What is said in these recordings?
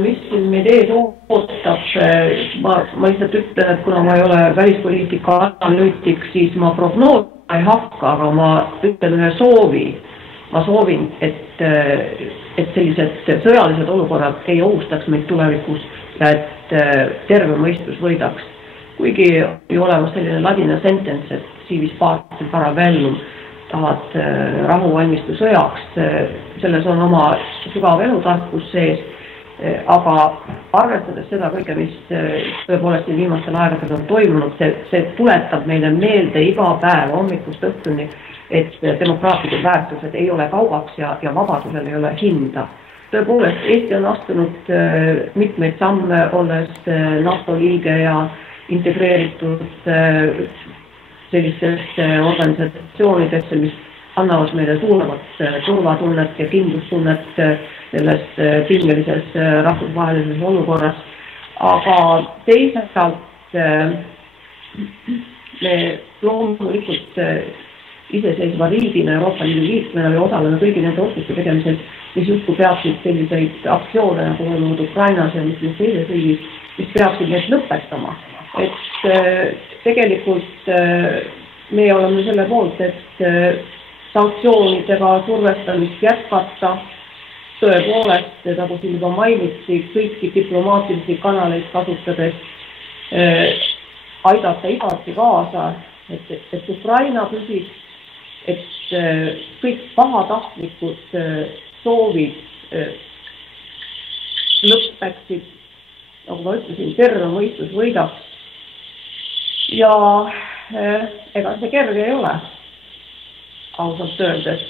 mis meid ees ootab, ma lihtsalt ütlen, et kuna ma ei ole välispoliitika analüütik, siis ma prognoosima ei hakka, aga ma ütlen ühe soovi. Ma soovin, et sellised sõjalised olukorrad ei ohustaks meid tulevikus ja et terve mõistus võidaks. Kuigi ei olemas selline ladina sentence, et civis pacem para bellum, tahad rahuvalmistu sõjaks, selles on oma sügav elutarkus sees, aga arvestades seda kõige, mis tõepoolest viimastel aegadel on toimunud, see tuletab meile meelde iga päev hommikust õhtuni, et demokraatlikud väärtused ei ole kaubaks ja vabadusel ei ole hinda. Tõepoolest, Eesti on astunud mitmeid samme, olles NATO liige ja integreeritud sellistesse organisatsioonidesse, mis annavad meile suuremat turvatunnet ja kindlustunnet selles pingelises rahvusvahelises olukorras. Aga teisalt me loomulikult iseseisva riigina, Euroopa Liidu liikmena või osaleme kõigi nende otsuste tegemisel, mis justkui peaksid selliseid aktsioone nagu olnud Ukrainas ja mis teises riigis, mis peaksid need lõpetama. Et tegelikult me oleme selle poolt, et sanktsioonidega survestamist jätkata, tõepoolest, nagu siin juba mainiti, kõiki diplomaatilisi kanaleid kasutades aidata igati kaasa, et Ukraina püsiks, et kõik pahatahtlikud soovid lõpeksid, nagu ma ütlesin, terve mõistus võidaks. Ja ega see kerge ei ole, ausalt öeldes.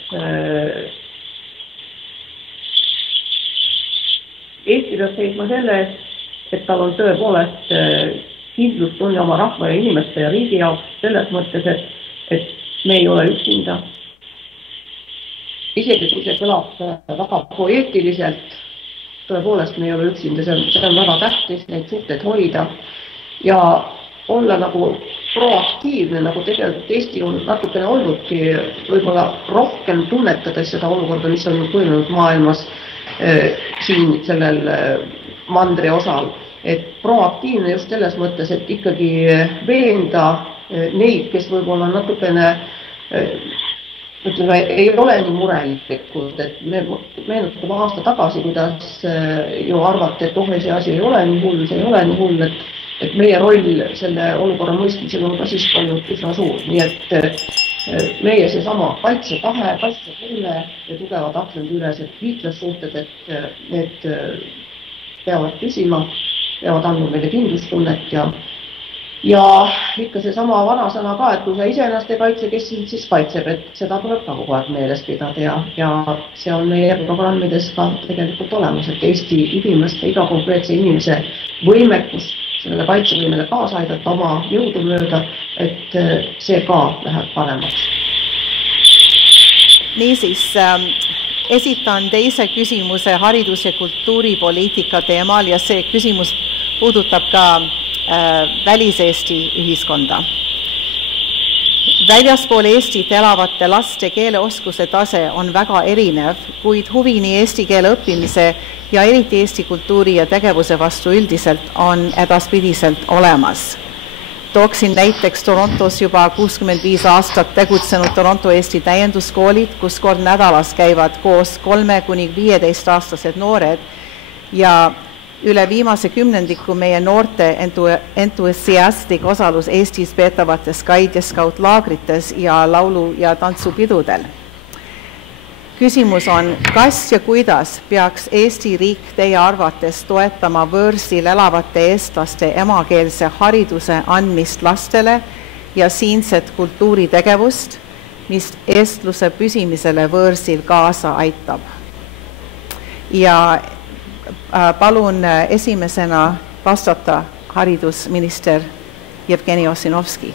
Eesti peab seisma selle eest, et tal on tõepoolest kindlustunne oma rahva ja inimeste ja riigi jaoks selles mõttes, et me ei ole üksinda. Isegi kui see kõlab väga poeetiliselt, tõepoolest me ei ole üksinda, see on väga tähtis neid suhteid hoida ja olla nagu proaktiivne, nagu tegelikult Eesti on natukene olnudki võib-olla rohkem tunnetades seda olukorda, mis on kujunenud maailmas siin sellel mandri osal. Et proaktiivne just selles mõttes, et ikkagi veenda neid, kes võib-olla natukene ütleme, ei ole nii murelikud, et me meenutame aasta tagasi, kuidas ju arvate, et see asi ei ole nii hull, see ei ole nii hull, et meie roll selle olukorra mõistmisel on ka siis olnud üsna suur. Nii et meie seesama kaitsetahe, kaitsetunne ja tugevad aklendi üles, et liitlassuhted, et need peavad püsima, peavad andma meile kindlustunnet ja ikka seesama vana sõna ka, et kui sa iseennast ei kaitse, kes sind siis kaitseb, et seda tuleb ka kogu aeg meeles pidada ja see on meie programmides ka tegelikult olemas, et Eesti inimeste, iga konkreetse inimese võimekus sellele kaitsevõimele kaasa aidata oma jõudu mööda, et see ka läheb paremaks. Niisiis, esitan teise küsimuse haridus- ja kultuuripoliitika teemal ja see küsimus puudutab ka välis-Eesti ühiskonda. Väljaspool Eestit elavate laste keeleoskuse tase on väga erinev, kuid huvi nii eesti keele õppimise ja eriti Eesti kultuuri ja tegevuse vastu üldiselt on edaspidiselt olemas. Tooksin näiteks Torontos juba 65 aastat tegutsenud Toronto Eesti täienduskoolid, kus kord nädalas käivad koos 3–15-aastased noored ja üle viimase kümnendiku meie noorte entusiastlik osalus Eestis peetavates Guide ja Scout laagrites ja laulu- ja tantsupidudel. Küsimus on, kas ja kuidas peaks Eesti riik teie arvates toetama võõrsil elavate eestlaste emakeelse hariduse andmist lastele ja siinset kultuuritegevust, mis eestluse püsimisele võõrsil kaasa aitab? Ja palun esimesena vastata haridusminister Jevgeni Ossinovski.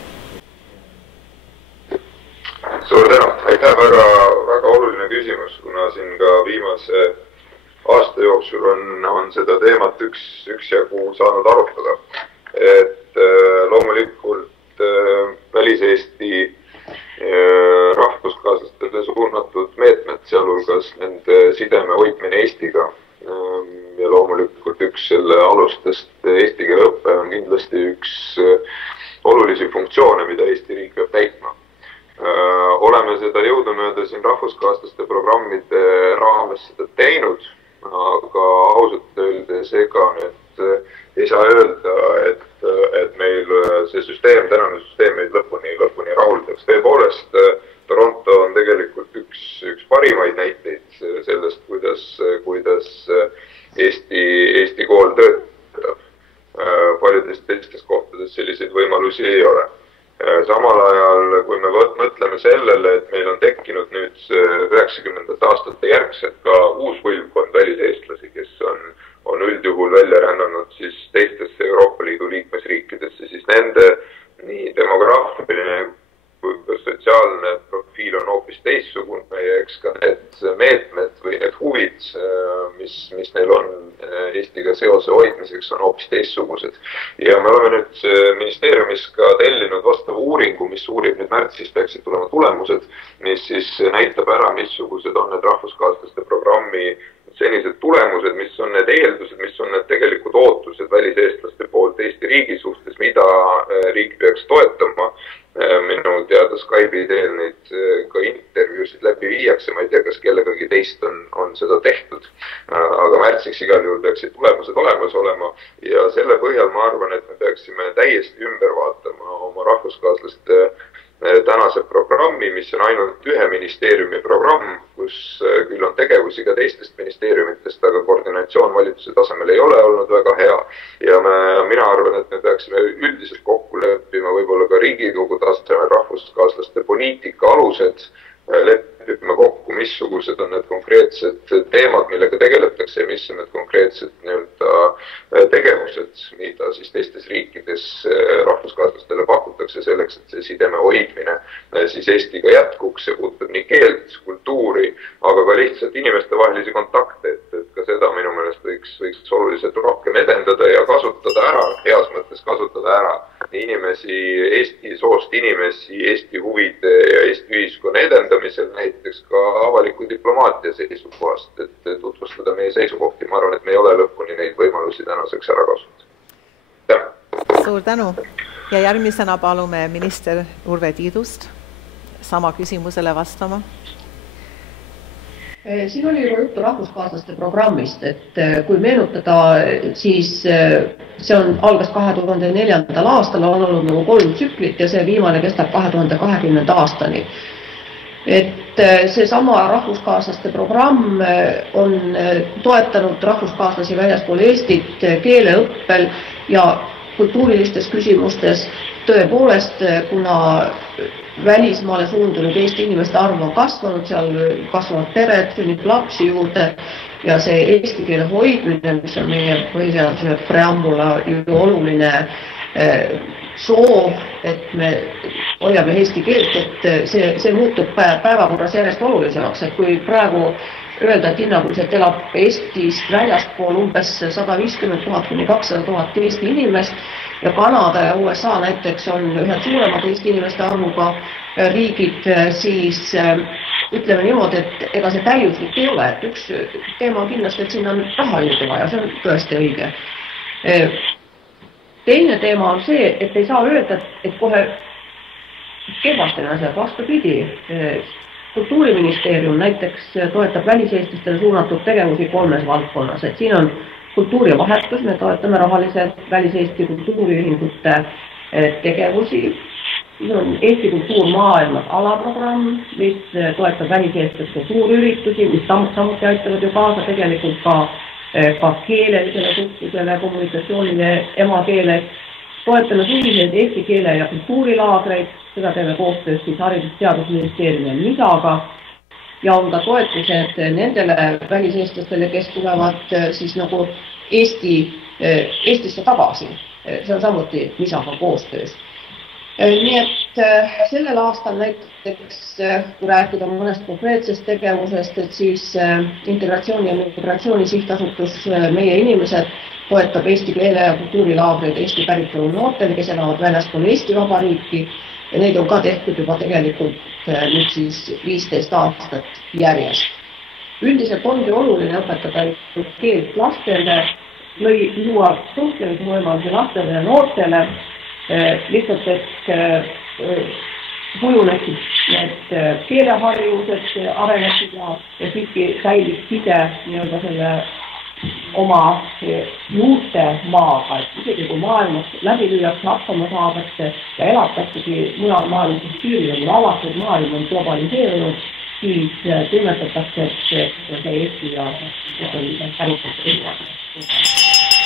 Suur tänu. Aitäh, väga oluline küsimus, kuna siin ka viimase aasta jooksul on seda teemat üksjagu saanud arutada. Et loomulikult välis-Eesti rahvuskaaslastele suunatud meetmed, sealhulgas nende sideme hoidmine Eestiga ja loomulikult selle alustest eesti keele õppe on kindlasti üks olulisi funktsioone, mida Eesti riik peab täitma. Oleme seda jõudumööda siin rahvuskaaslaste programmide raames seda teinud, aga ausalt öeldes ega nüüd ei saa öelda, et meil see süsteem, tänane süsteem meid lõpuni rahuldaks. Tõepoolest, Toronto on tegelikult üks parimaid näiteid sellest, kuidas Eesti kool töötab. Paljudes teistes kohtades selliseid võimalusi ei ole. Samal ajal, kui me mõtleme sellele, et meil on tekkinud nüüd 90. aastate järgselt ka uus põlvkond väliseestlasi, kes on üldjuhul välja rännanud siis teistesse Euroopa Liidu liikmesriikidesse, siis nende nii demograafiline kui ka sotsiaalne profiil on hoopis teissugune ja eks ka need meetmed või need huvid, mis neil on Eestiga seose hoidmiseks, on hoopis teissugused. Ja me oleme nüüd ministeeriumis ka tellinud vastava uuringu, mis uurib nüüd märtsis peaksid tulema tulemused, mis siis näitab ära, missugused on need rahvuskaaslaste programmi senised tulemused, mis on need eeldused, mis on need tegelikult ootused väliseestlaste poolt Eesti riigi suhtes, mida riik peaks toetama. Minu teada Skype'i teel neid ka intervjuusid läbi viiakse, ma ei tea, kas kellegagi teist on seda tehtud, aga märtsiks igal juhul peaksid tulemused olemas olema ja selle põhjal ma arvan, et me peaksime täiesti ümber vaatama oma rahvuskaaslaste tänase programmi, mis on ainult ühe ministeeriumi programm, kus küll on tegevusi ka teistest ministeeriumitest, aga koordinatsioon valitsuse tasemel ei ole olnud väga hea. Ja mina arvan, et me peaksime üldiselt kokku leppima võib-olla ka Riigikogu tasemel rahvuskaaslaste poliitika alused, leppima kokku, missugused on need konkreetsed teemad, millega tegeletakse ja mis on need konkreetsed tegevused, mida siis teistes riikides rahvuskaaslastele pakutakse selleks, et see sideme hoidmine siis Eestiga jätkuks ja puudutab nii keelt, kultuuri, aga ka lihtsalt inimeste vahelisi kontakte, et ka seda minu meelest võiks oluliselt rohkem edendada ja kasutada ära, heas mõttes kasutada ära inimesi, Eesti soost inimesi, Eesti huvide ja Eesti ühiskonna edendamisel, näiteks ka avaliku diplomaatia seisukohast, et tutvustada meie seisukohti. Ma arvan, et me ei ole lõpuni neid võimalusi tänaseks ära kasutanud. Suur tänu. Ja järgmisena palume minister Urve Tiidust sama küsimusele vastama. Siin oli juba juttu rahvuskaaslaste programmist, et kui meenutada, siis see algas 2004. aastal, on olnud nagu 3 tsüklit ja see viimane kestab 2020. aastani. Et seesama rahvuskaaslaste programm on toetanud rahvuskaaslasi väljaspool Eestit keeleõppel ja kultuurilistes küsimustes. Tõepoolest, kuna välismaale suundunud Eesti inimeste arv on kasvanud, seal kasvavad pered, sünnib lapsi juurde ja see eesti keele hoidmine, mis on meie põhiseaduse preambula ju oluline soov, et me hoiame eesti keelt, et see muutub päevakorras järjest olulisemaks, et kui praegu öelda, et hinnaguliselt elab Eestis väljaspool umbes 150 000 kuni 200 000 Eesti inimest ja Kanada ja USA näiteks on ühed suuremad Eesti inimeste arvuga riigid, siis ütleme niimoodi, et ega see täiuslik ei ole. Et üks teema on kindlasti, et sinna on raha juurde vaja, see on tõesti õige. Teine teema on see, et ei saa öelda, et kohe kehvasti on asjad, vastupidi. Kultuuriministeerium näiteks toetab väliseestlastele suunatud tegevusi 3 valdkonnas, et siin on kultuurivahetus, me toetame rahaliselt väliseesti kultuuriühingute tegevusi. Siin on Eesti kultuur maailmas alaprogramm, mis toetab väliseestlaste kultuuriüritusi, mis samuti aitavad ju kaasa tegelikult ka keelelisele suhtlusele, kommunikatsioonile emakeeles. Toetame suviseid eesti keele ja kultuurilaagreid, seda teeme koostöös siis Haridus- ja Teadusministeeriumi ja MISAga ja on ka toetused nendele väliseestlastele, kes tulevad siis nagu Eestisse tagasi. See on samuti MISAga koostöös. Nii et sellel aastal näiteks, kui rääkida mõnest konkreetsest tegevusest, et siis Integratsiooni ja Migratsiooni Sihtasutus meie inimesed toetab eesti keele ja kultuurilaagreid Eesti päritolu noortele, kes elavad väljaspool Eesti Vabariiki ja neid on ka tehtud juba tegelikult nüüd siis 15 aastat järjest. Üldiselt ongi oluline õpetada keelt lastele luua suhtlemisvõimaluse lastele ja noortele, lihtsalt, et kujuneksid need keeleharjused areneksid ja siiski säilis side nii-öelda selle oma juurte maaga, et isegi kui maailmas läbi lüüakse, hakkama saadakse ja elataksegi mujal maailmas kultuuri, kui avatud maailm on globaliseerunud, siis tunnetatakse, et see Eesti ja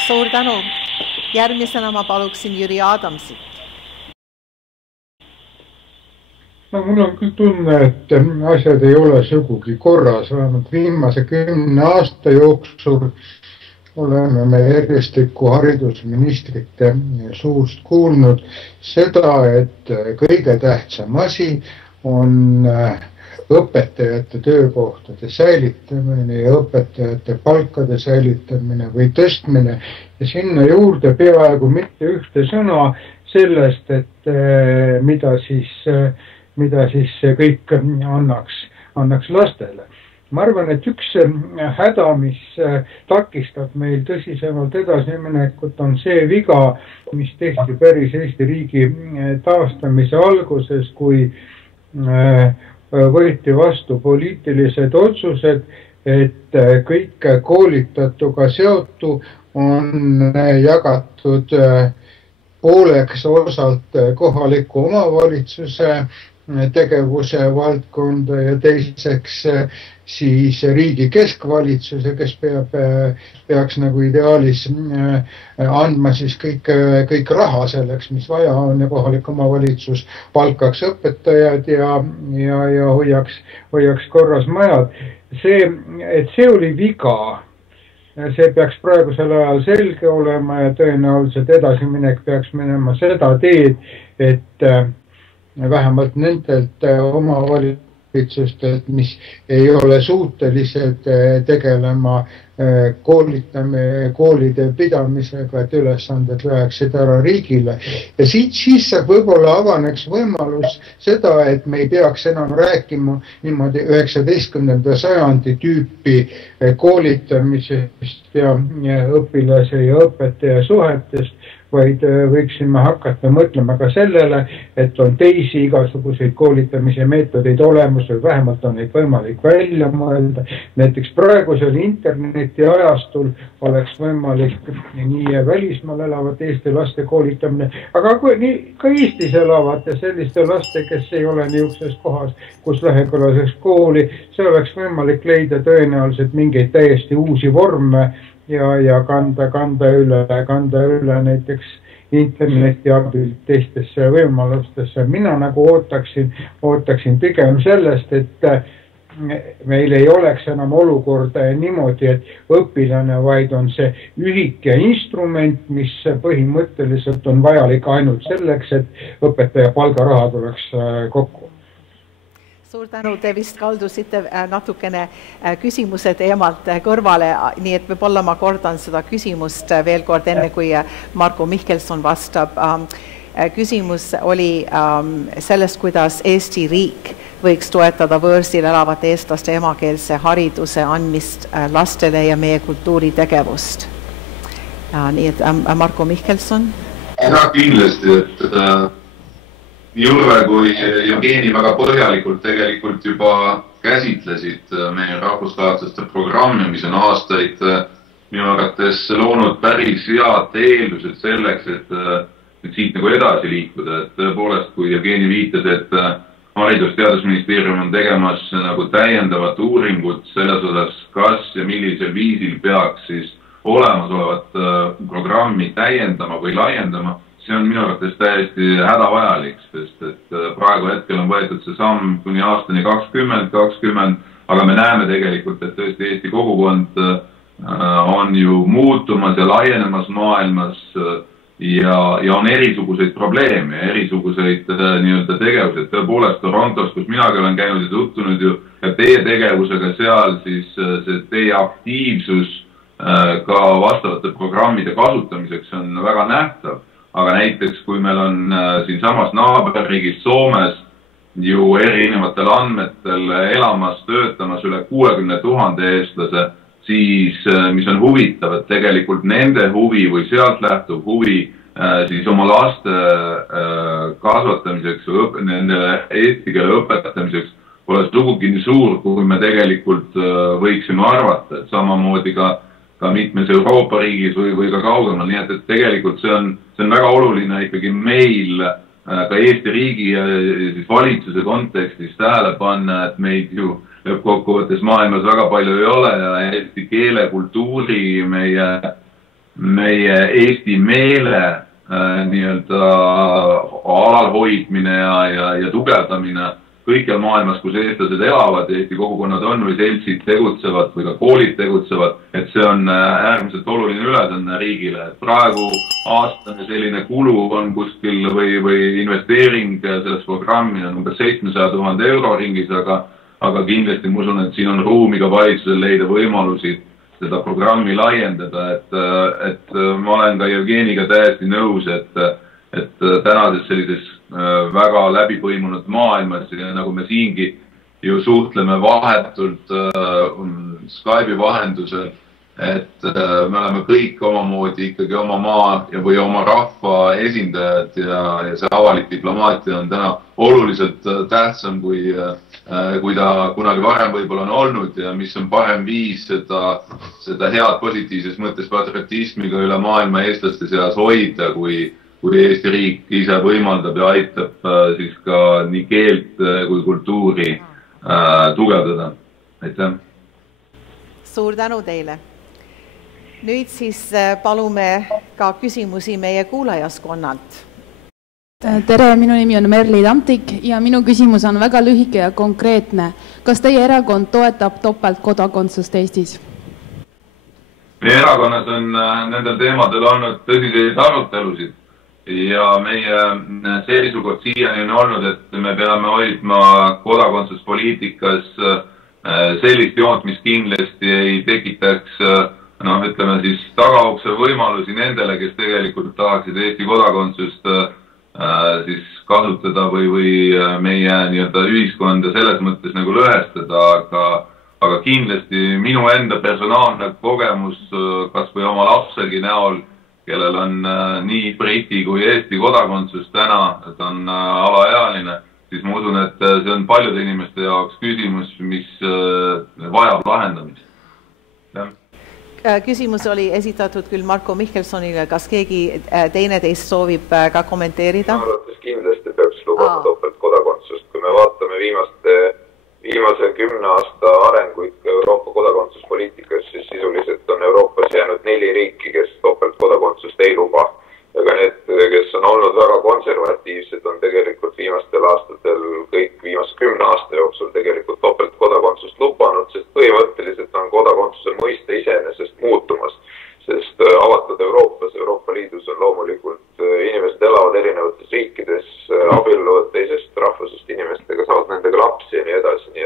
Suur tänu. Järgmisena ma paluksin Jüri Adamsit. No, mul on küll tunne, et asjad ei ole sugugi korras. Vähemalt viimase 10 aasta jooksul oleme me järjestikku haridusministrite suust kuulnud seda, et kõige tähtsam asi on õpetajate töökohtade säilitamine ja õpetajate palkade säilitamine või tõstmine ja sinna juurde peaaegu mitte ühte sõna sellest, et mida siis kõik annaks lastele. Ma arvan, et üks häda, mis takistab meil tõsisemalt edasiminekut, on see viga, mis tehti päris Eesti riigi taastamise alguses, kui võeti vastu poliitilised otsused, et kõik koolitatuga seotu on jagatud pooleks osalt kohaliku omavalitsuse tegevuse valdkonda ja teiseks siis riigi keskvalitsuse, kes peaks nagu ideaalis andma siis kõik raha selleks, mis vaja on ja kohalik omavalitsus palkaks õpetajad ja hoiaks korras majad. See oli viga. See peaks praegusel ajal selge olema ja tõenäoliselt edasiminek peaks minema seda teed, et vähemalt nendelt omavalitsustelt, mis ei ole suutelised tegelema koolide pidamisega, et ülesanded läheksid ära riigile. Ja siis võib-olla avaneks võimalus seda, et me ei peaks enam rääkima niimoodi 19. sajandi tüüpi koolitamisest ja õpilase ja õpetaja suhetest, vaid võiksime hakata mõtlema ka sellele, et on teisi igasuguseid koolitamise meetodeid olemas või vähemalt on neid võimalik välja mõelda. Näiteks praegusel interneti ajastul oleks võimalik nii välismaal elavate Eesti laste koolitamine, aga ka Eestis elavate selliste laste, kes ei ole niisuguses kohas, kus lähekõlaseks kooli, see oleks võimalik leida tõenäoliselt mingeid täiesti uusi vorme ja kanda üle näiteks interneti abil teistesse võimalustesse. Mina nagu ootaksin pigem sellest, et meil ei oleks enam olukord niimoodi, et õpilane vaid on see ühik ja instrument, mis põhimõtteliselt on vajalik ainult selleks, et õpetaja palgaraha tuleks kokku. Suur tänu, te vist kaldusite natukene küsimuse teemalt kõrvale, nii et võib-olla ma kordan seda küsimust veel kord enne, kui Marko Mihkelson vastab. Küsimus oli sellest, kuidas Eesti riik võiks toetada võõrsil elavate eestlaste emakeelse hariduse andmist lastele ja meie kultuuritegevust. Nii et Marko Mihkelson. Ja kindlasti, et Jurve kui Jevgeni väga põhjalikult tegelikult juba käsitlesid meie rahvuskaatlaste programmi, mis on aastaid minu arvates loonud päris head eeldused selleks, et siit nagu edasi liikuda. Et tõepoolest, kui Jevgeni viitas, et Haridus- ja Teadusministeerium on tegemas nagu täiendavat uuringut selles osas, kas ja millisel viisil peaks siis olemasolevat programmi täiendama või laiendama, see on minu arvates täiesti hädavajalik, sest et praegu hetkel on võetud see samm kuni aastani 2020, aga me näeme tegelikult, et tõesti Eesti kogukond on ju muutumas ja laienemas maailmas ja on erisuguseid probleeme, erisuguseid nii-öelda tegevused. Tõepoolest Torontos, kus minagi olen käinud ja tuttunud ju ja teie tegevusega seal, siis see teie aktiivsus ka vastavate programmide kasutamiseks on väga nähtav. Aga näiteks, kui meil on siin samas naaberriigis Soomes ju erinevatel andmetel elamas, töötamas üle 60 000 eestlase siis mis on huvitav, et tegelikult nende huvi või sealt lähtuv huvi siis oma laste kasvatamiseks või nendele eesti keele õpetamiseks pole sugugi nii suur, kui me tegelikult võiksime arvata, et samamoodi ka mitmes Euroopa riigis või ka kaugemal, nii et tegelikult see on väga oluline ikkagi meil ka Eesti riigi ja siis valitsuse kontekstis tähele panna, et meid ju lõppkokkuvõttes maailmas väga palju ei ole ja eesti keele, kultuuri, meie eesti meele nii-öelda alalhoidmine ja tugevdamine kõikjal maailmas, kus eestlased elavad ja Eesti kogukonnad on või seltsid tegutsevad või ka koolid tegutsevad, et see on äärmiselt oluline ülesanne riigile. Praegu aastane selline kulu on kuskil või investeering selles programmi on umbes 700 000 euro ringis, aga kindlasti ma usun, et siin on ruumi ka valitsusel leida võimalusi seda programmi laiendada, et ma olen ka Jevgeniga täiesti nõus, et tänases sellises väga läbipõimunud maailmas ja nagu me siingi ju suhtleme vahetult Skype'i vahendusel, et me oleme kõik omamoodi ikkagi oma maa või oma rahva esindajad ja see avalik diplomaatia on täna oluliselt tähtsam, kui ta kunagi varem võib-olla on olnud ja mis on parem viis seda head positiivses mõttes patriotismiga üle maailma eestlaste seas hoida, kui Eesti riik ise võimaldab ja aitab siis ka nii keelt kui kultuuri tugevdada. Aitäh! Suur tänu teile! Nüüd siis palume ka küsimusi meie kuulajaskonnalt. Tere, minu nimi on Merli Tamtik ja minu küsimus on väga lühike ja konkreetne. Kas teie erakond toetab topeltkodakondsust Eestis? Meie erakonnas on nendel teemadel olnud tõsiseid arutelusid. Ja meie seisukoht siiani on olnud, et me peame hoidma kodakondsuspoliitikas sellist joont, mis kindlasti ei tekitaks, ütleme siis tagaukse võimalusi nendele, kes tegelikult tahaksid Eesti kodakondsust siis kasutada või meie nii-öelda ühiskonda selles mõttes nagu lõhestada, aga kindlasti minu enda personaalne kogemus kas või oma lapsegi näol, kellel on nii Briti kui Eesti kodakondsus täna, et on alaealine, siis ma usun, et see on paljude inimeste jaoks küsimus, mis vajab lahendamist. Küsimus oli esitatud küll Marko Mihkelsonile, kas keegi teine teist soovib ka kommenteerida? Arvates kindlasti peaks lubama topeltkodakondsust, kui me vaatame viimase 10 aasta arenguid Euroopa kodakondsuspoliitikas, siis sisuliselt on Euroopas jäänud 4 riiki, kes topeltkodakondsust ei luba. Aga need, kes on olnud väga konservatiivsed, on tegelikult viimastel aastatel, kõik viimase 10 aasta jooksul tegelikult topeltkodakondsust lubanud, sest põhimõtteliselt on kodakondsuse mõiste iseenesest muutumas. Sest avatud Euroopas, Euroopa Liidus on loomulikult inimesed elavad erinevates riikides, abielluvad teisest rahvusest inimestega, saavad nendega lapsi ja nii edasi. Nii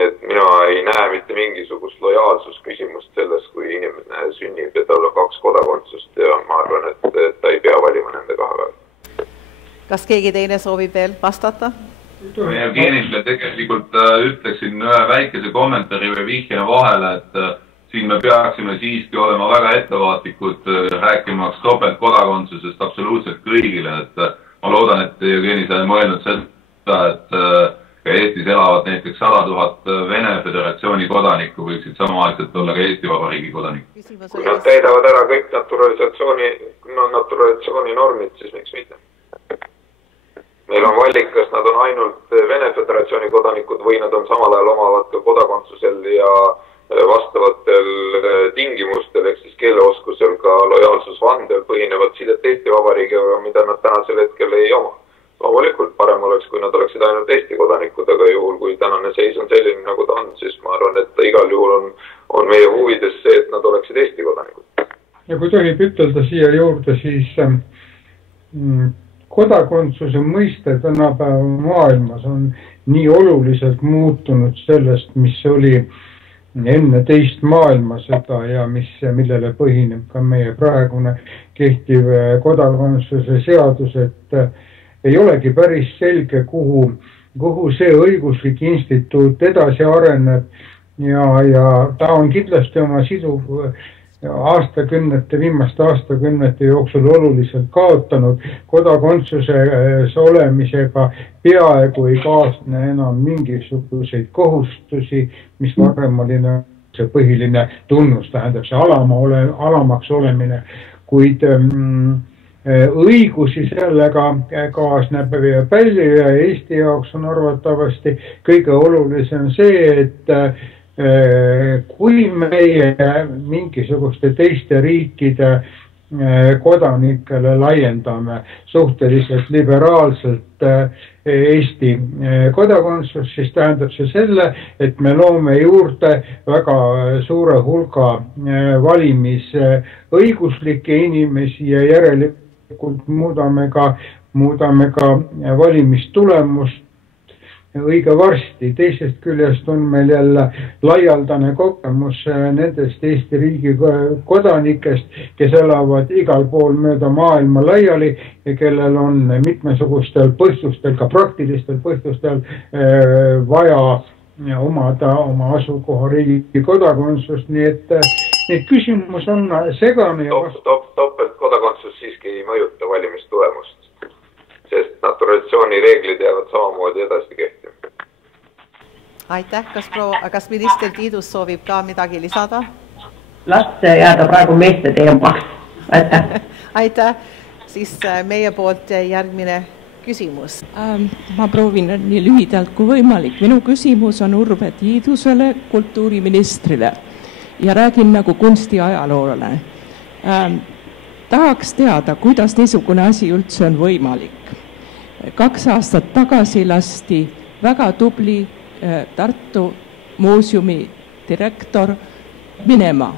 et mina ei näe mitte mingisugust lojaalsusküsimust selles, kui inimene sünnib ja tal on 2 kodakondsust ja ma arvan, et ta ei pea valima nende 2 vahel. Kas keegi teine soovib veel vastata? Jevgenile tegelikult ütleksin ühe väikese kommentaari või vihje vahele, et siin me peaksime siiski olema väga ettevaatlikud rääkimaks topeltkodakondsusest absoluutselt kõigile, et ma loodan, et Jevgeni sai mõelnud seda, et ka Eestis elavad näiteks 100 000 Vene Föderatsiooni kodanikku võiksid samaaegselt olla ka Eesti Vabariigi kodanikku. Kui nad täidavad ära kõik naturalisatsiooni normid, siis miks mitte? Meil on valik, kas nad on ainult Vene Föderatsiooni kodanikud või nad on samal ajal omavad ka kodakondsusel ja vastavatel tingimustel, ehk siis keeleoskusel ka lojaalsusvandel põhinevad sidet Eesti Vabariigiga, mida nad tänasel hetkel ei oma. Loomulikult parem oleks, kui nad oleksid ainult Eesti kodanikud, aga juhul, kui tänane seis on selline, nagu ta on, siis ma arvan, et igal juhul on meie huvides see, et nad oleksid Eesti kodanikud. Ja kui tohib ütelda siia juurde, siis kodakondsuse mõiste tänapäeva maailmas on nii oluliselt muutunud sellest, mis oli enne teist maailmasõda ja millele põhineb ka meie praegune kehtiv kodakondsuse seadus, et ei olegi päris selge, kuhu see õiguslik instituut edasi areneb ja ta on kindlasti oma sisu viimaste aastakümnete jooksul oluliselt kaotanud. Kodakondsuses olemisega peaaegu ei kaasne enam mingisuguseid kohustusi, mis varem oli see põhiline tunnus, tähendab see alamaks olemine, kuid õigusi sellega kaasneb palju ja Eesti jaoks on arvatavasti kõige olulisem see, et kui meie mingisuguste teiste riikide kodanikele laiendame suhteliselt liberaalselt Eesti kodakondsus, siis tähendab see selle, et me loome juurde väga suure hulga valimisõiguslikke inimesi ja järelikult muudame ka valimistulemust õige varsti. Teisest küljest on meil jälle laialdane kogemus nendest Eesti riigi kodanikest, kes elavad igal pool mööda maailma laiali ja kellel on mitmesugustel põhjustel, ka praktilistel põhjustel vaja omada oma asukohariigi kodakondsust, nii et küsimus on segane. Topeltkodakondsus siiski ei mõjuta valimistulemust, sest naturalisatsioonireeglid jäävad samamoodi edasi kehtima. Aitäh, kas minister Tiidus soovib ka midagi lisada? Las jääda praegu meeste teemaks. Aitäh. Aitäh, siis meie poolt järgmine küsimus. Ma proovin nii lühidalt kui võimalik. Minu küsimus on Urve Tiidusele, kultuuriministrile ja räägin nagu kunstiajaloolane. Tahaks teada, kuidas niisugune asi üldse on võimalik. 2 aastat tagasi lasti väga tubli Tartu muuseumi direktor minema.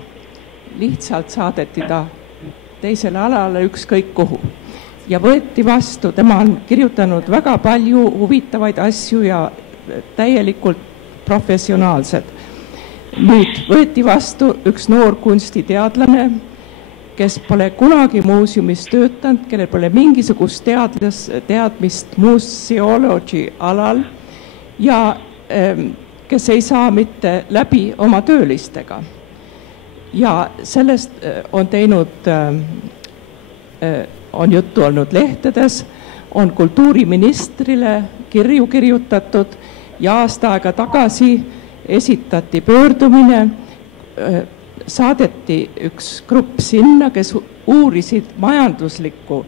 Lihtsalt saadeti ta teisele alale ükskõik kuhu. Ja võeti vastu, tema on kirjutanud väga palju huvitavaid asju ja täielikult professionaalsed. Nüüd võeti vastu üks noor kunstiteadlane, kes pole kunagi muuseumis töötanud, kellel pole mingisugust teadmist museology alal ja kes ei saa mitte läbi oma töölistega. Ja sellest on juttu olnud lehtedes, on kultuuriministrile kirju kirjutatud ja aasta aega tagasi esitati pöördumine, saadeti üks grupp sinna, kes uurisid majanduslikku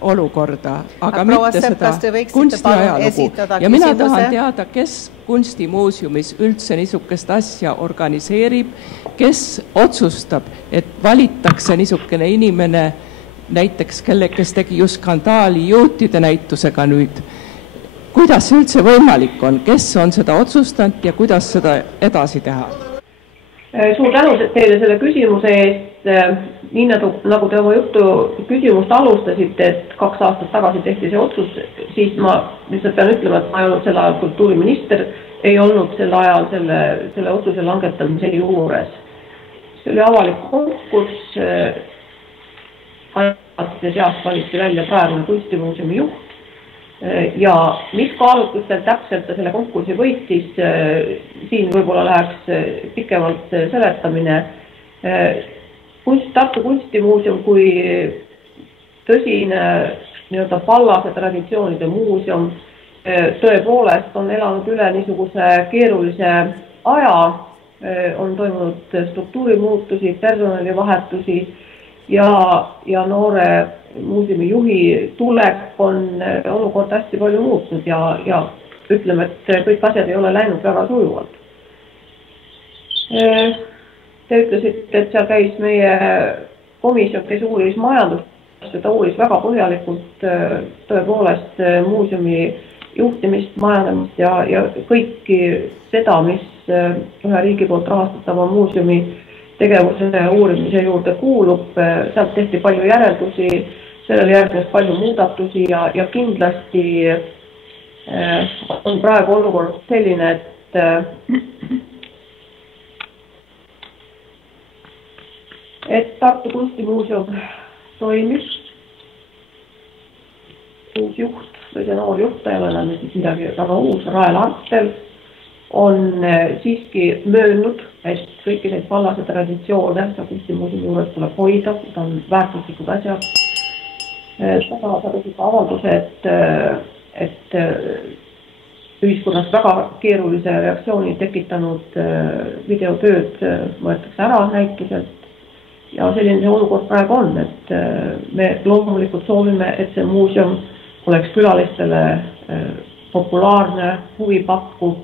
olukorda, aga mitte seda kunstiajalugu. Ja mina tahan teada, kes kunstimuuseumis üldse niisugust asja organiseerib, kes otsustab, et valitakse niisugune inimene, näiteks kes tegi just skandaali juutide näitusega nüüd. Kuidas see üldse võimalik on? Kes on seda otsustanud ja kuidas seda edasi teha? Suur tänu teile selle küsimuse eest. Nii nagu te oma küsimust alustasite, et 2 aastat tagasi tehti see otsus, siis ma lihtsalt pean ütlema, et ma ei olnud selle ajal kultuuriminister, ei olnud selle ajal selle otsuse langetamise juures. See oli avalik konkurss, seast valiti välja praegune kunstimuuseumi juht ja mis kaalutlustel täpselt selle konkursi võitis, siin võib-olla läheks pikemalt seletamine. Tartu kunstimuuseum kui tõsine pallase traditsioonide muuseum tõepoolest on elanud üle niisuguse keerulise aja, on toimunud struktuurimuutusi, personalivahetusi ja noore muuseumi juhi tulek on olukord hästi palju muutnud ja ütleme, et kõik asjad ei ole läinud väga sujuvalt. Te ütlesite, et seal käis meie komisjon, kes uuris majandust, ta uuris väga põhjalikult tõepoolest muuseumi juhtimist, majandamist ja kõiki seda, mis ühe riigi poolt rahastatava muuseumi tegevuse uurimise juurde kuulub. Sealt tehti palju järeldusi, sellele järgnes palju muudatusi ja kindlasti on praegu olukord selline, et Tartu kunstimuuseum toimib. Uus juht või see noor juht, ta ei ole enam midagi väga uus, Rael Artel on siiski möönnud, et kõiki neid vallase traditsioone kunstimuuseumi juures tuleb hoida, need on väärtuslikud asjad. Seda ka avalduse, et ühiskonnas väga keerulise reaktsiooni tekitanud videotööd võetakse ära näituselt. Ja selline see olukord praegu on, et me loomulikult soovime, et see muuseum oleks külalistele populaarne, huvipakkuv,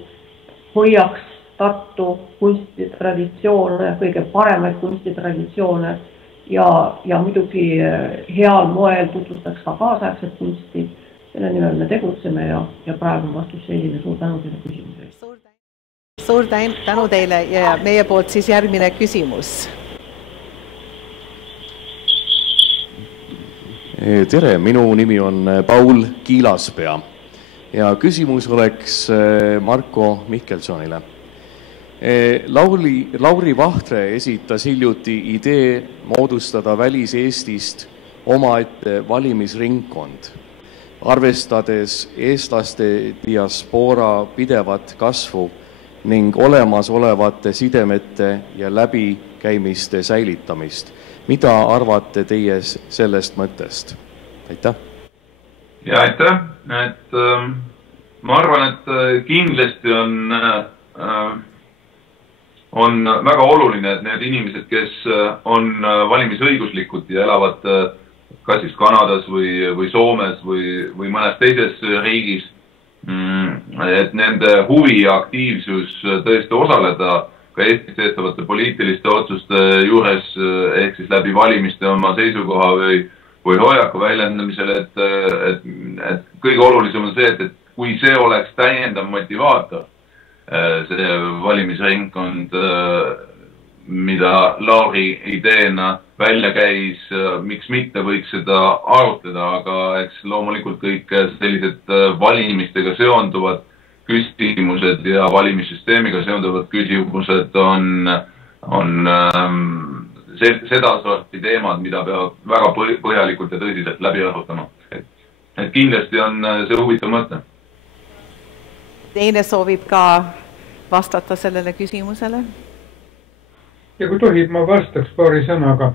hoiaks Tartu kunstitraditsioone, kõige paremaid kunstitraditsioone ja muidugi heal moel tutvustaks ka kaasaegset kunsti. Selle nimel me tegutseme ja praegu on vastus selline. Suur tänu teile küsimuse eest. Suur tänu teile ja meie poolt siis järgmine küsimus. Tere, minu nimi on Paul Kiilaspea ja küsimus oleks Marko Mihkelsonile. Lauri Vahtre esitas hiljuti idee moodustada Välis-Eestist omaette valimisringkond, arvestades eestlaste diasporaa pidevat kasvu ning olemasolevate sidemete ja läbikäimiste säilitamist. Mida arvate teie sellest mõttest? Aitäh! Ja aitäh! Ma arvan, et kindlasti on väga oluline, et need inimesed, kes on valimisõiguslikud ja elavad kas siis Kanadas või Soomes või mõnes teises riigis, et nende huvi ja aktiivsus tõesti osaleda ka Eestis tehtavate poliitiliste otsuste juures ehk siis läbi valimiste oma seisukoha või hoiaku väljendamisel, et kõige olulisem on see, et kui see oleks täiendav motivaator, see valimisringkond, mida Lauri ideena välja käis, miks mitte võiks seda arutleda, aga eks loomulikult kõik sellised valimistega seonduvad küsimused ja valimissüsteemiga seonduvad küsimused on seda sorti teemad, mida peab väga põhjalikult ja tõsiselt läbi arutama. Et kindlasti on see huvitav mõte. Teine soovib ka vastata sellele küsimusele? Ja kui tohib, ma vastaks paari sõnaga.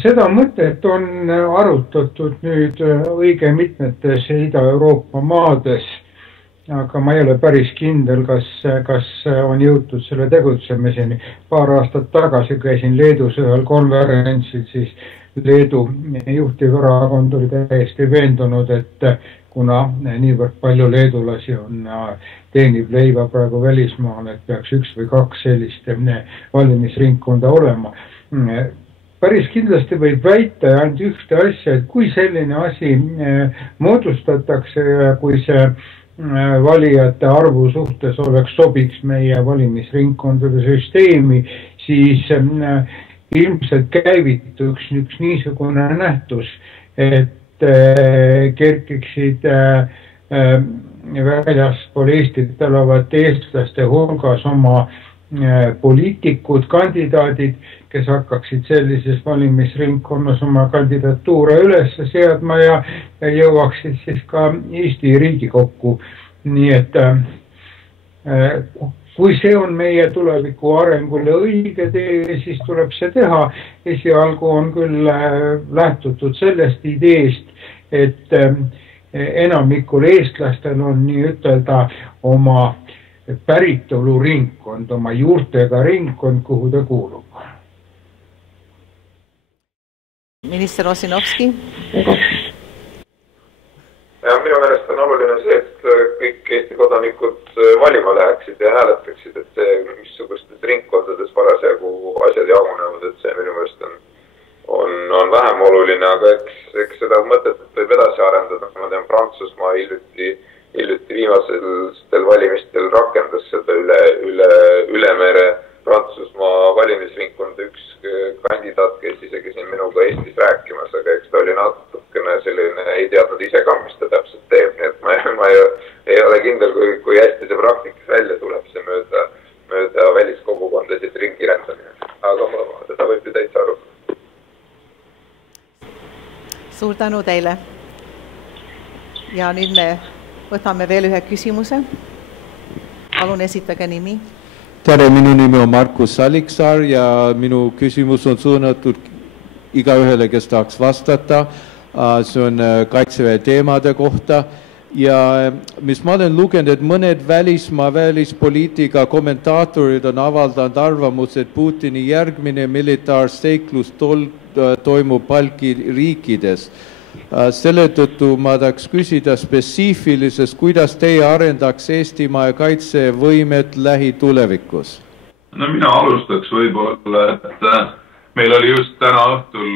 Seda mõtet on arutatud nüüd õige mitmetes Ida-Euroopa maades, aga ma ei ole päris kindel, kas on jõutud selle tegutsemiseni. Paar aastat tagasi käisin Leedus ühel konverentsil, siis Leedu juhtiverakond oli täiesti veendunud, et kuna niivõrd palju leedulasi teenib leiva praegu välismaal, et peaks 1 või 2 sellist valimisringkonda olema. Päris kindlasti võib väita ainult ühte asja, et kui selline asi moodustatakse ja kui see valijate arvu suhtes oleks sobiks meie valimisringkondade süsteemi, siis ilmselt käivituks üks niisugune nähtus, et kerkiksid väljaspool Eestit elavate eestlaste hulgas oma poliitikud, kandidaadid, kes hakkaksid sellises valimisringkonnas oma kandidatuure üles seadma ja jõuaksid siis ka Eesti Riigikokku. Nii et kui see on meie tuleviku arengule õige tee, siis tuleb see teha. Esialgu on küll lähtutud sellest ideest, et enamikul eestlastel on nii ütelda oma päritolu ringkond, oma juurtega ringkond, kuhu ta kuulub. Minister Ossinovski. Ja minu meelest on oluline see, et kõik Eesti kodanikud valima läheksid ja hääletaksid, et see, missugustes ringkondades parasjagu asjad jagunevad, et see minu meelest on vähem oluline, aga eks seda mõtet võib edasi arendada. Ma tean, Prantsusmaa hiljuti viimastel valimistel rakendas seda üle mere Prantsusmaa valimisringkonda. Üks kandidaat käis isegi siin minuga Eestis rääkimas, aga eks ta oli natukene selline, ei teadnud ise ka, mis ta täpselt teeb. Nii et ma ei ole kindel, kui hästi see praktikas välja tuleb, see mööda väliskogukondasid ringi rändamine. Aga seda võib ju täitsa arutada. Suur tänu teile. Ja nüüd me võtame veel ühe küsimuse. palun esitage nimi. Tere, minu nimi on Markus Alliksaar ja minu küsimus on suunatud igaühele, kes tahaks vastata. See on Kaitseväe teemade kohta. Ja mis ma olen lugenud, et mõned välispoliitika kommentaatorid on avaldanud arvamus, et Putini järgmine militaarseiklus toimub Balti riikides. Selle tõttu ma tahaks küsida spetsiifilisest, kuidas teie arendaks Eestimaa kaitsevõimet lähitulevikus? No mina alustaks võib-olla, et meil oli just täna õhtul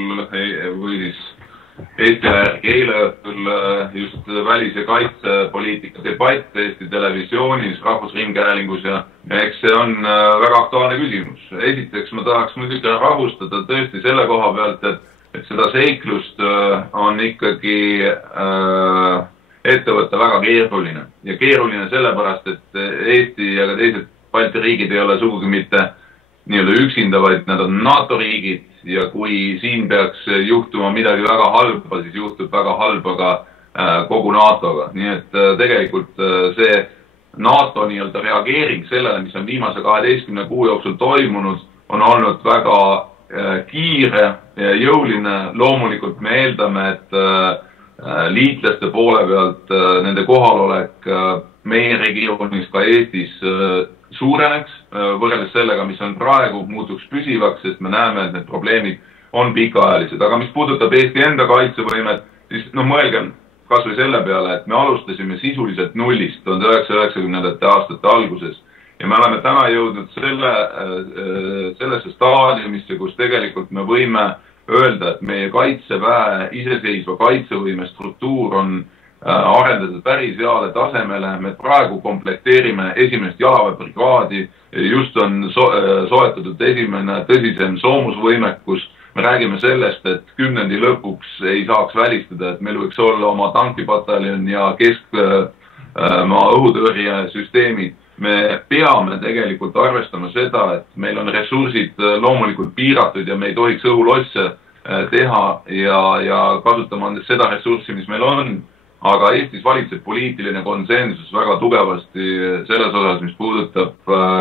või siis Eesti järgi eile õhtul just välis- ja kaitsepoliitika debatt Eesti televisioonis, rahvusringhäälingus ja eks see on väga aktuaalne küsimus. Esiteks ma tahaks muidugi rahustada tõesti selle koha pealt, et seda seiklust on ikkagi ette võtta väga keeruline. Ja keeruline sellepärast, et Eesti ja ka teised Balti riigid ei ole sugugi mitte nii-öelda üksinda, vaid nad on NATO riigid ja kui siin peaks juhtuma midagi väga halba, siis juhtub väga halba ka kogu NATO-ga. Nii et tegelikult see NATO nii-öelda reageering sellele, mis on viimase 12 kuu jooksul toimunud, on olnud väga kiire ja jõuline. Loomulikult me eeldame, et liitlaste poole pealt nende kohalolek meie regioonis ka Eestis suureneks võrreldes sellega, mis on praegu, muutuks püsivaks, sest me näeme, et need probleemid on pikaajalised. Aga mis puudutab Eesti enda kaitsevõimet, siis mõelgem kas või selle peale, et me alustasime sisuliselt nullist 1990. aastate alguses ja me oleme täna jõudnud sellesse staadiumisse, kus tegelikult me võime öelda, et meie kaitseväe iseseisva kaitsevõime struktuur on arendatud päris heale tasemele. Me praegu komplekteerime esimest jalaväebrigaadi, just on soetatud esimene tõsisem soomusvõimekus. Me räägime sellest, et 10. lõpuks ei saaks välistada, et meil võiks olla oma tankipataljon ja keskmaa õhutõrjesüsteemid. Me peame tegelikult arvestama seda, et meil on ressursid loomulikult piiratud ja me ei tohiks õhulosse teha ja kasutama seda ressurssi, mis meil on. Aga Eestis valitseb poliitiline konsensus väga tugevasti selles osas, mis puudutab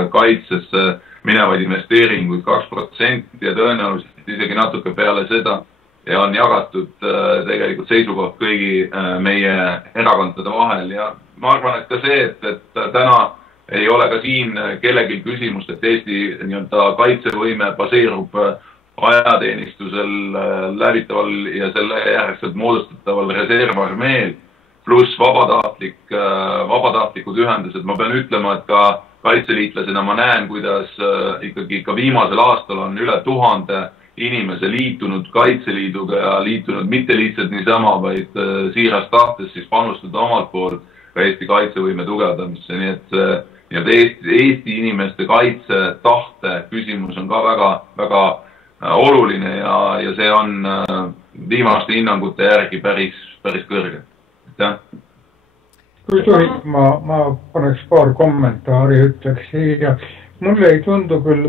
kaitsesse minevaid investeeringuid 2% ja tõenäoliselt isegi natuke peale seda ja on jagatud tegelikult seisukoht kõigi meie erakondade vahel. Ja ma arvan, et ka see, et täna ei ole ka siin kellelgi küsimust, et Eesti nii-öelda kaitsevõime baseerub ajateenistusel läbitaval ja selle järgselt moodustataval reservarmeel pluss vabatahtlikud ühendused. Ma pean ütlema, et ka kaitseliitlasena ma näen, kuidas ikkagi ka viimasel aastal on üle 1000 inimese liitunud Kaitseliiduga ja liitunud mitte lihtsalt niisama, vaid siiras tahtes siis panustada omalt poolt ka Eesti kaitsevõime tugevdamisse. Nii et Eesti inimeste kaitsetahte küsimus on ka väga oluline ja see on viimaste hinnangute järgi päris kõrge. Kui tohib, ma paneks paar kommentaari, ütleks siia. Mulle ei tundu küll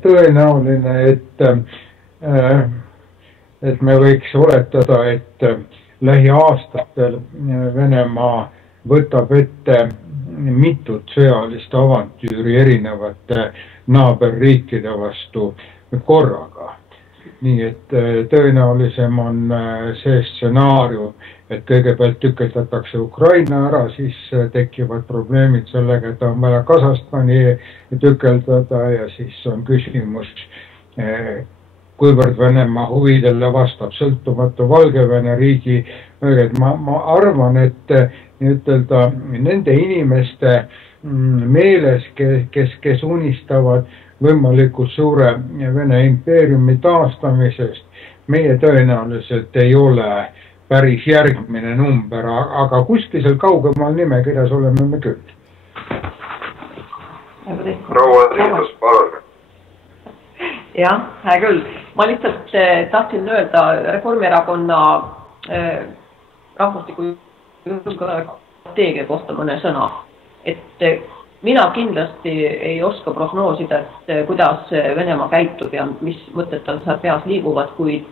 tõenäoline, et me võiks oletada, et lähiaastatel Venemaa võtab ette mitut sõjalist avantüüri erinevate naaberriikide vastu korraga. Nii et tõenäolisem on see stsenaarium, et kõigepealt tükeldatakse Ukraina ära, siis tekivad probleemid sellega, et on vaja Kasahstani tükeldada ja siis on küsimus, kuivõrd Venemaa huvidele vastab sõltumatu Valgevene riigi. Ma arvan, et ütelda, nende inimeste meeles, kes unistavad võimalikult suure Vene impeeriumi taastamisest, meie tõenäoliselt ei ole päris järgmine number, aga kuskil kaugemal nimekirjas oleme me küll. Proua Tiitos, palun. Jah, hää küll. Ma lihtsalt tahtsin öelda Reformierakonna rahvastiku strateegia kohta mõne sõna. Et mina kindlasti ei oska prognoosida, et kuidas Venemaa käitub ja mis mõtted tal seal peas liiguvad, kuid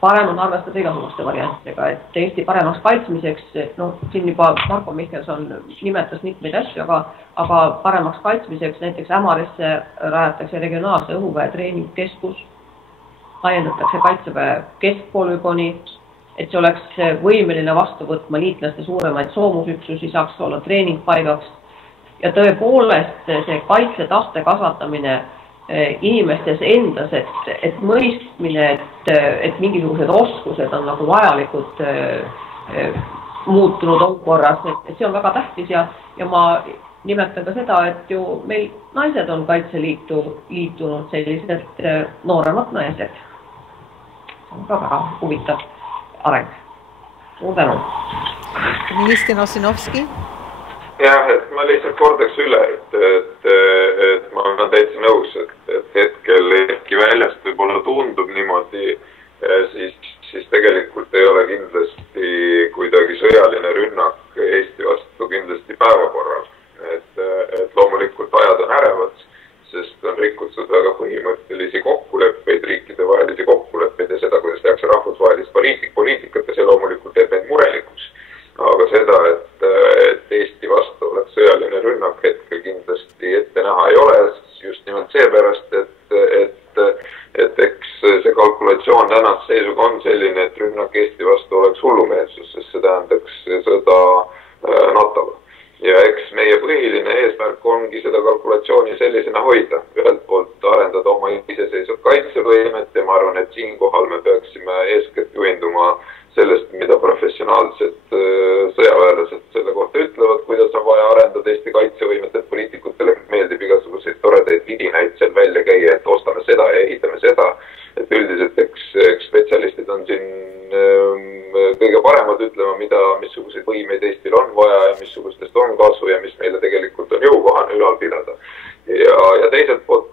parem on arvestada igasuguste variantidega, et Eesti paremaks kaitsmiseks, siin juba Marko Mihkelson nimetas mitmeid asju, aga paremaks kaitsmiseks näiteks Ämarisse rajatakse regionaalse õhuväe treeningkeskus, laiendatakse Kaitseväe keskpolügooni, et see oleks võimeline vastu võtma liitlaste suuremaid soomusüksusi, saaks olla treeningpaigaks ja tõepoolest see kaitsetahte kasvatamine inimestes endas, et mõistmine, et mingisugused oskused on nagu vajalikud muutunud olukorras, et see on väga tähtis ja ma nimetan ka seda, et ju meil naised on Kaitseliitu liitunud sellised nooremad naised. See on ka väga huvitav areng. Suur tänu. Minister Ossinovski. Jah, et ma lihtsalt kordaks üle, et ma olen täitsa nõus, et hetkel ehkki väljast võib-olla tundub niimoodi, siis tegelikult ei ole kindlasti kuidagi sõjaline rünnak Eesti vastu kindlasti päevakorral. Et loomulikult ajad on ärevad, sest on rikutud väga põhimõttelisi kokkuleppeid, riikide vahelisi kokkuleppeid ja seda, kuidas tehakse rahvusvahelist poliitikat ja see loomulikult teeb meid murelikuks. Aga seda, et Eesti vastu oleks sõjaline rünnak hetkel kindlasti ette näha ei ole, just nimelt seepärast, et eks see kalkulatsioon tänase seisuga on selline, et rünnak Eesti vastu oleks hullumeelsus, sest see tähendaks sõda NATO-ga. Ja eks meie põhiline eesmärk ongi seda kalkulatsiooni sellisena hoida. Ühelt poolt arendada oma iseseisvat kaitsevõimet ja ma arvan, et siinkohal me peaksime eeskätt juhinduma sellest, mida professionaalsed sõjaväelased selle kohta ütlevad, kuidas on vaja arendada Eesti kaitsevõimet, et poliitikutele meeldib igasuguseid toredaid vidinaid seal välja käia, et ostame seda ja ehitame seda. Et üldiselt eks spetsialistid on siin kõige paremad ütlema, missuguseid võimeid Eestil on vaja ja missugustest on kasu ja mis meile tegelikult on jõukohane ülal pidada. Ja teiselt poolt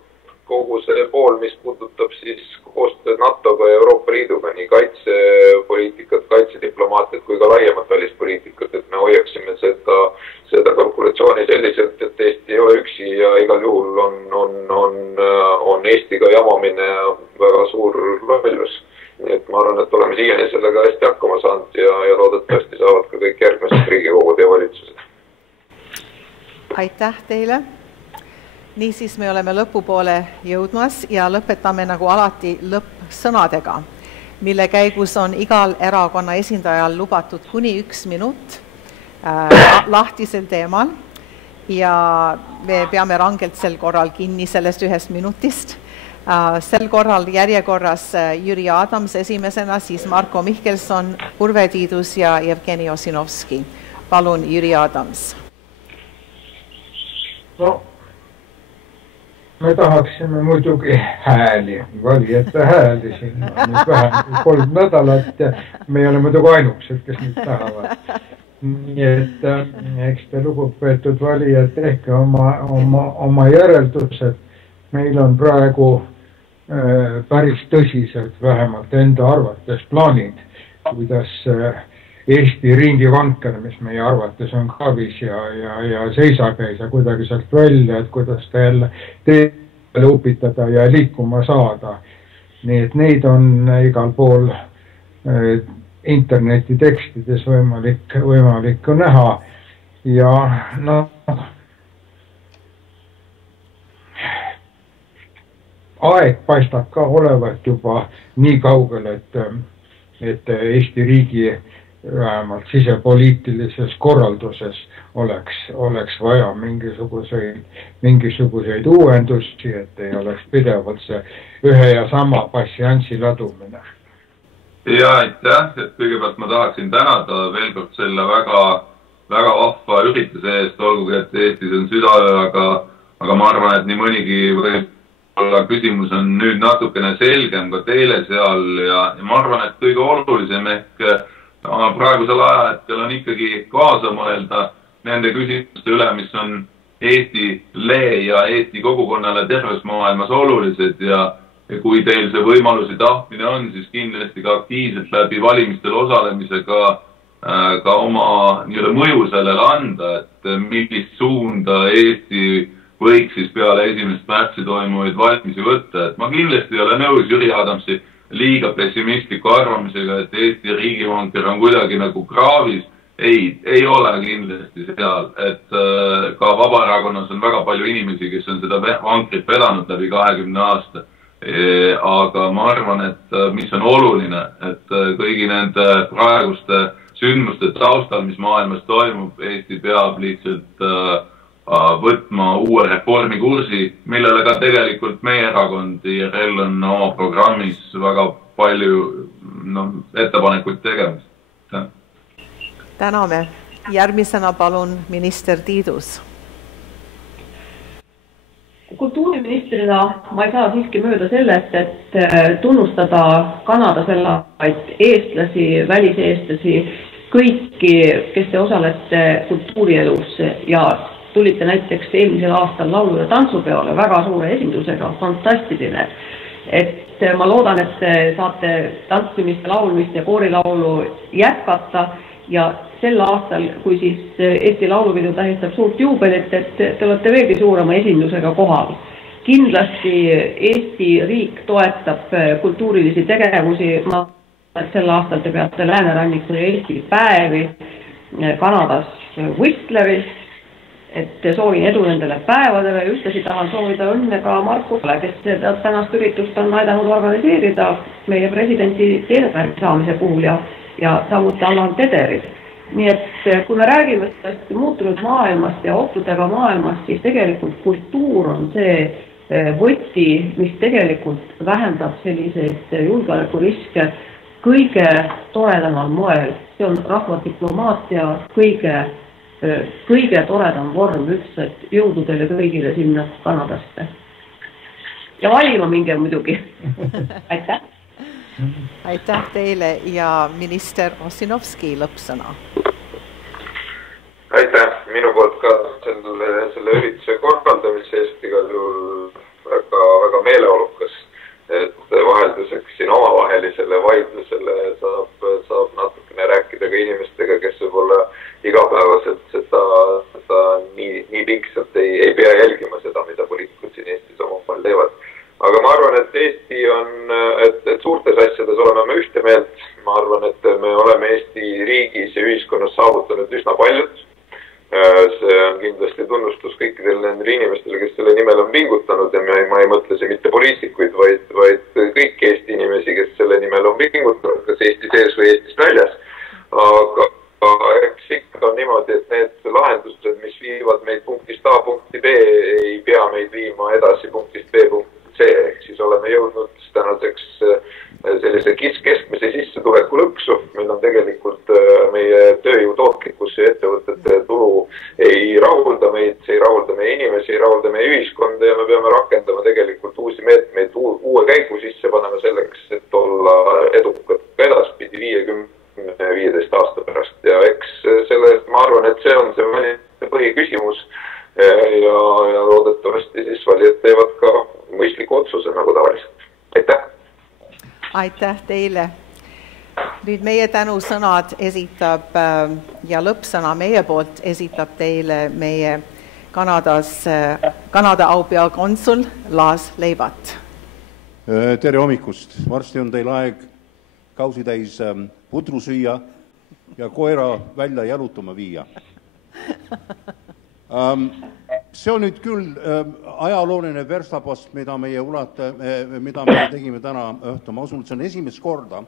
kogu see pool, mis puudutab siis koostööd NATO-ga ja Euroopa Liiduga, nii kaitsepoliitikat, kaitsediplomaatiat kui ka laiemat välispoliitikat, et me hoiaksime seda kalkulatsiooni selliselt, et Eesti ei ole üksi ja igal juhul on Eestiga jamamine väga suur lollus. Nii et ma arvan, et oleme siiani sellega hästi hakkama saanud ja loodetavasti saavad ka kõik järgmised Riigikogud ja valitsused. Aitäh teile! Niisiis me oleme lõpupoole jõudmas ja lõpetame nagu alati lõppsõnadega, mille käigus on igal erakonna esindajal lubatud kuni 1 minut lahtisel teemal ja me peame rangelt sel korral kinni sellest 1 minutist. Sel korral järjekorras Jüri Adams esimesena, siis Marko Mihkelson, Urve Tiidus ja Jevgeni Ossinovski. Palun, Jüri Adams. No. Me tahaksime muidugi hääli, valijate hääli siin nüüd vähem 3 nädalat ja me ei ole muidugi ainukesed, kes nüüd tahavad. Nii et eks te lugupeetud valijad tehke oma järeldused. Meil on praegu päris tõsiselt vähemalt enda arvates plaanid, kuidas Eesti ringivanker, mis meie arvates on kaavis ja seisab ei saa kuidagi sealt välja, et kuidas ta jälle teele upitada ja liikuma saada. Nii et neid on igal pool interneti tekstides võimalik näha ja aeg paistab ka olevat juba nii kaugel, et Eesti riigi vähemalt sisepoliitilises korralduses oleks vaja mingisuguseid uuendusi, et ei oleks pidevalt see ühe ja sama passiansi ladumine. Ja aitäh, et kõigepealt ma tahaksin tänada veel kord selle väga vahva ürituse eest, olgugi et Eestis on südaöö, aga ma arvan, et nii mõnigi võib-olla küsimus on nüüd natukene selgem ka teile seal ja ma arvan, et kõige olulisem ehk praegusel ajahetkel on ikkagi kaasa mõelda nende küsimuste üle, mis on Eestile ja Eesti kogukonnale terves maailmas olulised ja kui teil see võimalus ja tahtmine on, siis kindlasti ka aktiivselt läbi valimistel osalemisega ka oma mõju sellele anda, et millist suunda Eesti võiks siis peale 1. märtsi toimuvaid valimisi võtta. Et ma kindlasti ei ole nõus Jüri Adamsi liiga pessimistliku arvamisega, et Eesti riigivanker on kuidagi nagu kraavis. Ei ole kindlasti seal, et ka Vabaerakonnas on väga palju inimesi, kes on seda vankrit vedanud läbi 20 aasta. Aga ma arvan, et mis on oluline, et kõigi nende praeguste sündmuste taustal, mis maailmas toimub, Eesti peab lihtsalt võtma uue reformikursi, millele ka tegelikult meie erakond IRL on oma programmis väga palju ettepanekuid tegemas. Täname. Järgmisena palun minister Tiidus. Kultuuriministrina ma ei saa siiski mööda sellest, et tunnustada Kanada selleid eestlasi, väliseestlasi, kõiki, kes te osalete kultuurielus ja tulite näiteks eelmisel aastal laulu- ja tantsupeole väga suure esindusega, fantastiline. Et ma loodan, et te saate tantsimist, laulmist ja koorilaulu jätkata ja sel aastal, kui siis Eesti Laulupidu tähistab suurt juubelit, et te olete veelgi suurema esindusega kohal. Kindlasti Eesti riik toetab kultuurilisi tegevusi. Ma et sel aastal te peate Läänerannikul Eesti päevi Kanadas Whistleris, et soovin edu nendele päevadele ja ühtlasi tahan soovida õnne ka Markusele, kes tänast üritust on aidanud organiseerida meie presidendi teenemärgi saamise puhul ja samuti Allan Tederid. Nii et kui me räägime sellest muutunud maailmast ja ohtudega maailmast, siis tegelikult kultuur on see võti, mis tegelikult vähendab selliseid julgeolekuriske kõige toredamal moel. See on rahvadiplomaatia kõige toredam vorm üldse, et jõudu teile kõigile sinna Kanadasse. Ja valima minge muidugi. Aitäh! Aitäh teile ja minister Ossinovski lõppsõna. Aitäh minu poolt ka selle ürituse korraldamise eest igal juhul väga meeleolukas, et vahelduseks siin omavahelisele vaidlusele saab natukene rääkida ka inimestega, kes võib-olla igapäevaselt seda nii pingsalt ei pea jälgima seda, mida poliitikud siin Eestis omavahel teevad. Aga ma arvan, et Eesti on, et suurtes asjades oleme me ühte meelt. Ma arvan, et me oleme Eesti riigis ja ühiskonnas saavutanud üsna paljud. See on kindlasti tunnustus kõikidele nendele inimestele, kes selle nimel on pingutanud ja ma ei mõtle see mitte poliitikuid, vaid kõik Eesti inimesi, kes selle nimel on pingutanud, kas Eesti sees või Eestist väljas. Aga eks ikka on niimoodi, et need lahendused, mis viivad meid punktist A punkti B, ei pea meid viima edasi punktist B punkti C, ehk siis oleme jõudnud tänaseks sellise keskmise sissetuleku lõksu. Meil on tegelikult meie tööjõu tootlikkus ja ettevõtete tulu ei rahulda meid, see ei rahulda meie inimesi, ei rahulda meie ühiskonda ja me peame rakendama tegelikult uusi meetmeid, uue käigu sisse panema selleks, et olla edukad edaspidi 50-15 aasta pärast. Ja eks sellest ma arvan, et see on see põhiküsimus ja loodetavasti siis valijad teevad ka mõistliku otsuse nagu tavaliselt. Aitäh! Aitäh teile! Nüüd meie tänusõnad esitab ja lõppsõna meie poolt esitab teile meie Kanada aupeakonsul Laas Leibat. Tere hommikust! Varsti on teil aeg kausitäis pudru süüa ja koera välja jalutama viia. See on nüüd küll ajalooline verstapost, mida me tegime täna õhtu. Ma usun, et see on esimest korda,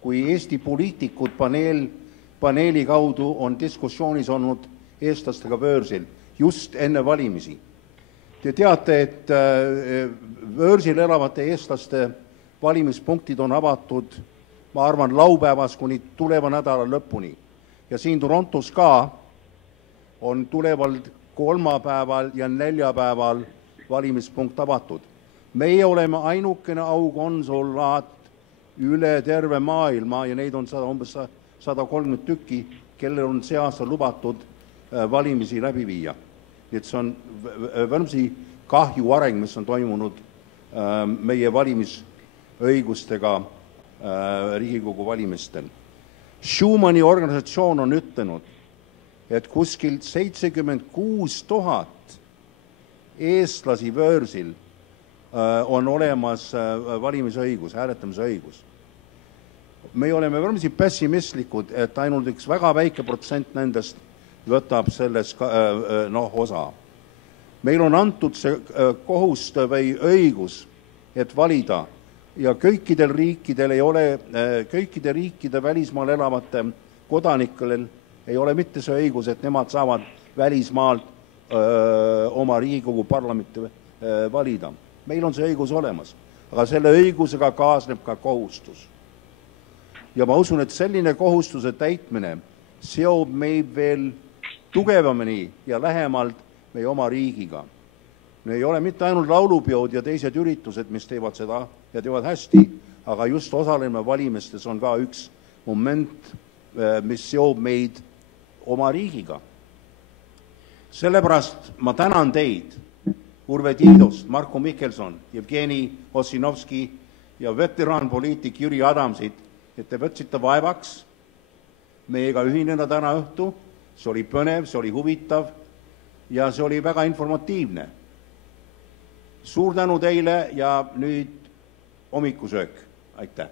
kui Eesti poliitikud paneeli kaudu on diskussioonis olnud eestlastega börsil just enne valimisi. Te teate, et börsil elavate eestlaste valimispunktid on avatud, ma arvan, laupäevas kuni tuleva nädala lõpuni. Ja siin Torontos ka on tuleval kolmapäeval ja neljapäeval valimispunkt avatud. Meie oleme ainukene aukonsulaat üle terve maailma ja neid on umbes 130 tükki, kellel on see aasta lubatud valimisi läbi viia. Et see on võrmsi kahju areng, mis on toimunud meie valimisõigustega Riigikogu valimistel. Schumanni organisatsioon on ütlenud, et kuskil 76 000 eestlasi börsil on olemas valimisõigus, hääletamise õigus. Me oleme võrdlemisi pessimistlikud, et ainult üks väga väike protsent nendest võtab sellest osa. Meil on antud see kohust või õigus, et valida ja kõikidel riikidel ei ole, kõikide riikide välismaal elavate kodanikel ei ole mitte see õigus, et nemad saavad välismaalt oma Riigikogu parlamenti valida. Meil on see õigus olemas, aga selle õigusega kaasneb ka kohustus. Ja ma usun, et selline kohustuse täitmine seob meid veel tugevamini ja lähemalt meie oma riigiga. Me ei ole mitte ainult laulupeod ja teised üritused, mis teevad seda ja teevad hästi, aga just osaleme valimistes on ka üks moment, mis seob meid oma riigiga. Sellepärast ma tänan teid, Urve Tiidost, Marko Mihkelson, Jevgeni Ossinovski ja veteranpoliitik Jüri Adamsit, et te võtsite vaevaks meiega ühineda täna õhtu. See oli põnev, see oli huvitav ja see oli väga informatiivne. Suur tänu teile ja nüüd hommikusöök. Aitäh!